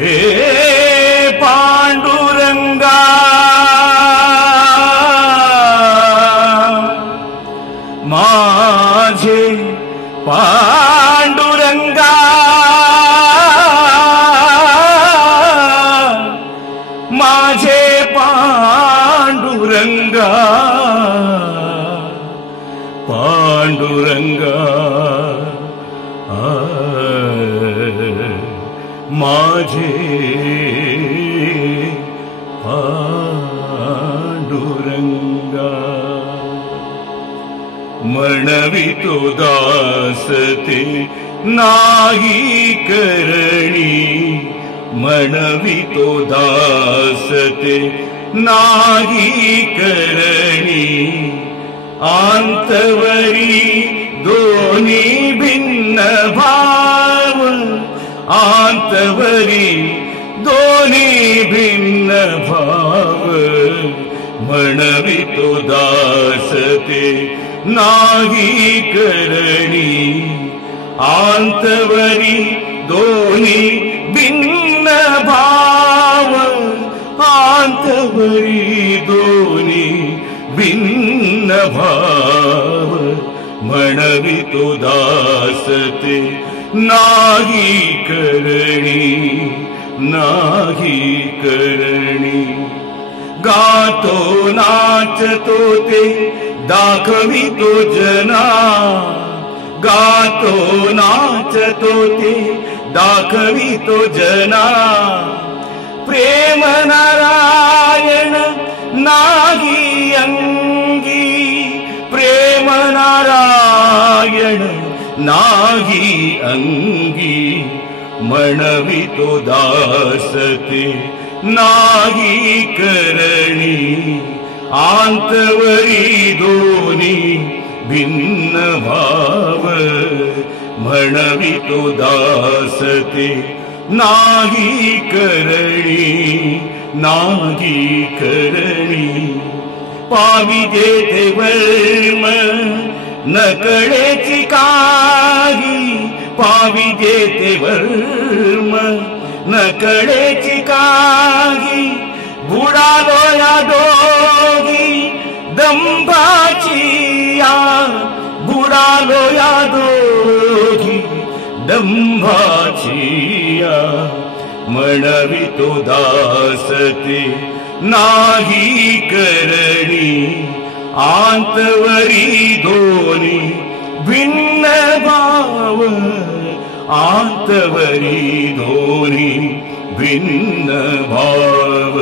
हे पांडुरंगा माझे पांडुरंगा माझे पांडुरंगा पांडुरंगा माझे पांडुरंगा म्हणवितो दास ते नाही करणी म्हणवितो दास ते नाही करणी अंतवरी दोन्ही भिन्न भाव अंतवरी दोन्ही भिन्न भाव म्हणवितो दास ते नाही करणी अंतवरी दोन्ही भिन्न भाव अंतवरी दोन्ही भिन्न भाव म्हणवितो दास ते नाही करणी नाही करणी गातो नाचतो ते दाखवितो जना गातो नाचतो ते दाखवितो जना प्रेम नारायण नाही अंगी प्रेम नारायण नाही अंगी म्हणवितो दास ते नाही करणी अंतवरी दोन्ही भिन्न भाव म्हणवितो दास ते नाही करणी नाही करणी पाविजे ते वर्म नकळेची काही पाविजे ते वर्म नकळेची काही बुडालो या दोघी दंभाची या बुडालो या दोघी दंभाची या म्हणवितो दास ते नाही करणी अंतवरी दोन्ही भिन्न भाव अंतवरी दोन्ही भिन्न भाव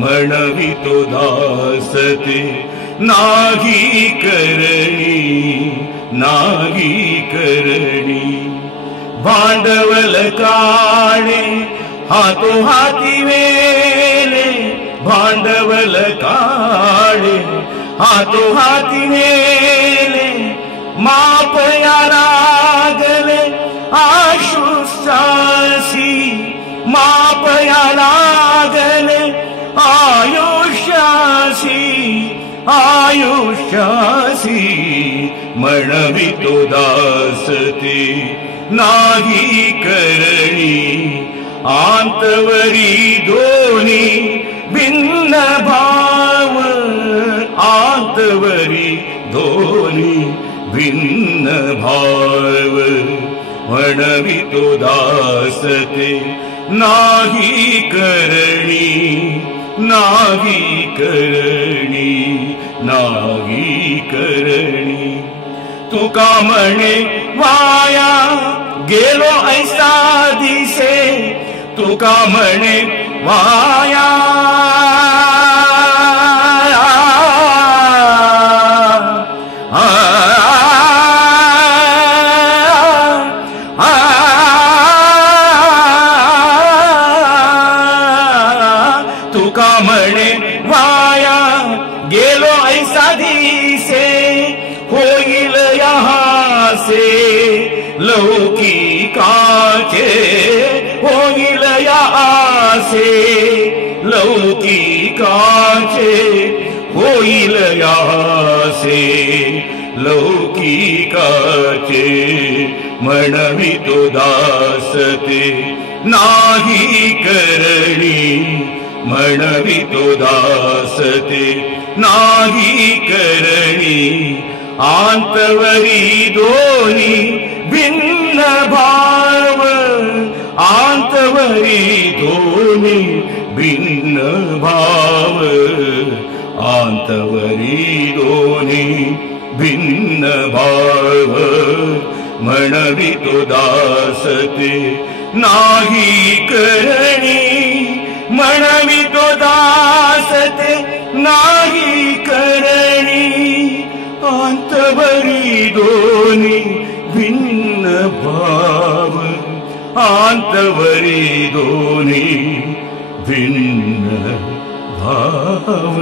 म्हणवितो दास ते नाही करणी नाही करणी भांडवल काढे हातो हाती वेले भांडवल काढे हातो हाती वेले मापया लागले आयुष्यासी मापया लागले आयुष्यासी आयुष्यासी म्हणवितो दास ते नाही करणी अंतवरी दोन्ही भिन्न भाव अंतवरी दोन्ही भिन्न भाव म्हणवितो दास ते नाही करणी नाही करणी नाही करणी तुका म्हणे वाया गेलो ऐसा दिसे तुका म्हणे वाया तुका म्हणे वाया गेलो ऐसा दिसे होईल यहासे लौकिकाचे होईल या आसे लौकिकाचे होईल यासे लौकिकाचे म्हणवितो दास ते नाही करणी म्हणवितो दास ते नाही करणी आंतवरी दोन्ही भिन्न भाव आंतवरी दोन्ही भिन्न भाव आंतवरी दोन्ही भिन्न भाव म्हणवितो दास ते नाही करणी म्हणवितो दास ते नाही करणी आंतवरी दोन्ही भिन्न भाव आंतवरी दोन्ही भिन्न भाव